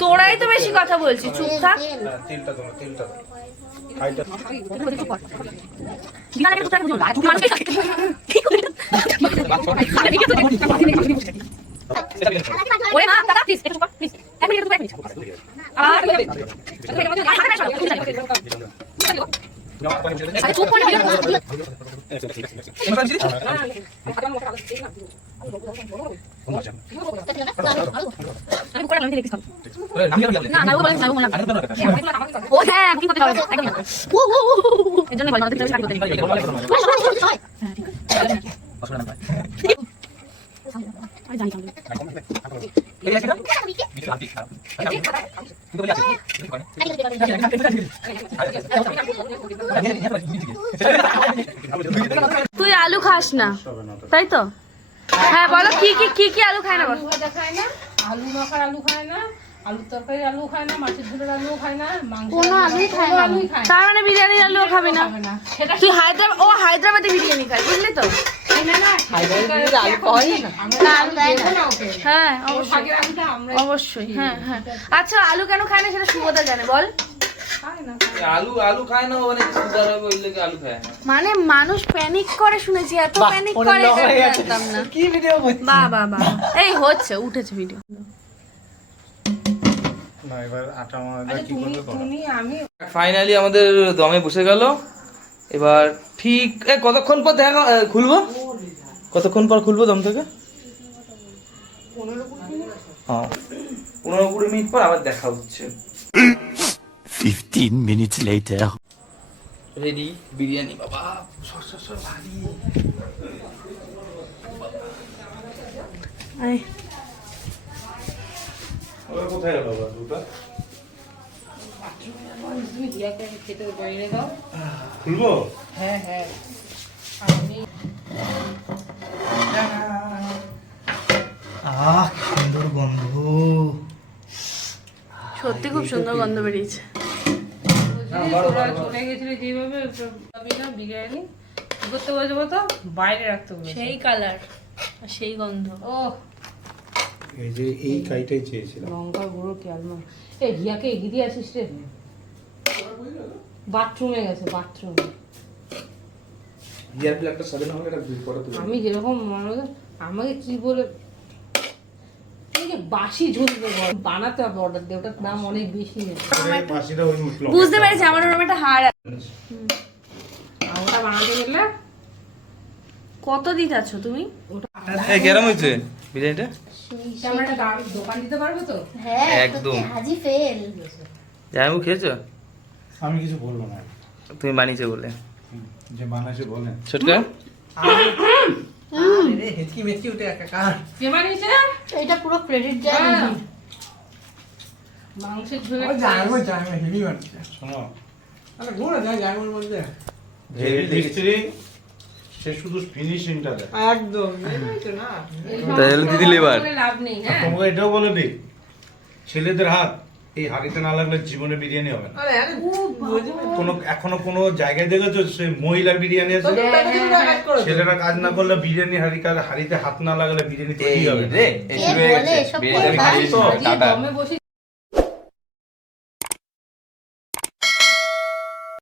তোরাই তো বেশি কথা বলছিস চুপ থাক তিলটা তোলো তিলটা হাইটা ওরে মা দাদা প্লিজ একটু প্লিজ এক মিনিট এক মিনিট আর আরে চুপ করে তুই আলু খাস না তাই তো? হ্যাঁ বলো কি কি কি কি আলু খায় না আলু ভাজা খায় না আলু মাখার আলু খায় না আলুর তরকারি আলু খায় না মাছের ঝোলের আলু খায় না মাংস কোনো আলুই খায় না। আলুই খায় তার মানে বিরিয়ানির আলুও খাবে না। সেটা তুই হায়দ্রাবাদ ও হায়দ্রাবাদে বিরিয়ানি খায় বুঝলি তো? আলু আলু হ্যাঁ অবশ্যই। হ্যাঁ হ্যাঁ। আচ্ছা আলু কেন খায় না সেটা সুবোধা জানে বল। আলু আলু খায় না মানে সুগার হবে ওই লেগে আলু খায়? না মানে মানুষ প্যানিক করে শুনেছি এত প্যানিক করে জানতাম না। কি ভিডিও বাহ বাহ বাহ। এই হচ্ছে উঠেছে ভিডিও না এবার আটা মাখা আচ্ছা কি করবে তুমি আমি। ফাইনালি আমাদের দমে বসে গেল। এবার ঠিক এ কতক্ষণ পর দেখা খুলবো? কতক্ষণ পর খুলবো দম থেকে? হ্যাঁ পনেরো কুড়ি মিনিট পর আবার দেখা হচ্ছে। 15 minutes later. রেডি বিরিয়ানি বাবা সর সর সর ভারী আয় ওরা কোথায় গেল বাবা দুটো? খুলবো? হ্যাঁ হ্যাঁ আহ সুন্দর গন্ধ। সত্যি খুব সুন্দর গন্ধ বেরিয়েছে। তোরা চলে গেছিলে যেভাবে না বিরিয়ানি কি করতে বলছো তো বাইরে রাখতে বলেছে। সেই কালার সেই গন্ধ। ও এই যে এই কাইটাই চেয়েছিলাম। লঙ্কা গুঁড়ো এই রিয়াকে এগিয়ে দিয়ে আসিস রে। বাথরুমে গেছে বাথরুমে। সাজানো হবে এটা আমি যেরকম মানুষ আমাকে কি বলে বাসি ঝুলবে বানাতে হবে অর্ডার দিয়ে ওটার দাম অনেক বেশি বুঝতে পেরেছি আমার ওরকম একটা। আর ওটা বানাতে গেলে কত দিতে আছো তুমি? এই হয়েছে বিরিয়ানিটা? আমরা একটা দোকান দিতে পারব তো? একদম। হাজি ফেল। জামাইবু খেয়েছো? আমি কিছু বলব না। তুমি বানিয়েছো বলে। হুম, যে বানাইছে বলেন। ছোটকা কে বানিয়েছে? এটা পুরো ক্রেডিট যায় মাংসের ঝোলে শোনো। ভেরি টেস্টি সে শুধু ফিনিশিংটা দেয়। তাহলে দিদি লেবার বলে লাভ নেই হ্যাঁ। তোমাকে এটাও বলে দিই। ছেলেদের হাত। এই হাঁড়িতে না লাগলে জীবনে বিরিয়ানি হবে না। কোনো এখনও কোনো জায়গায় দেখেছ সে মহিলা বিরিয়ানি আছে? ছেলেরা কাজ না করলে বিরিয়ানি হাড়ি কাজ হাড়িতে হাত না লাগলে বিরিয়ানি তৈরি হবে। রে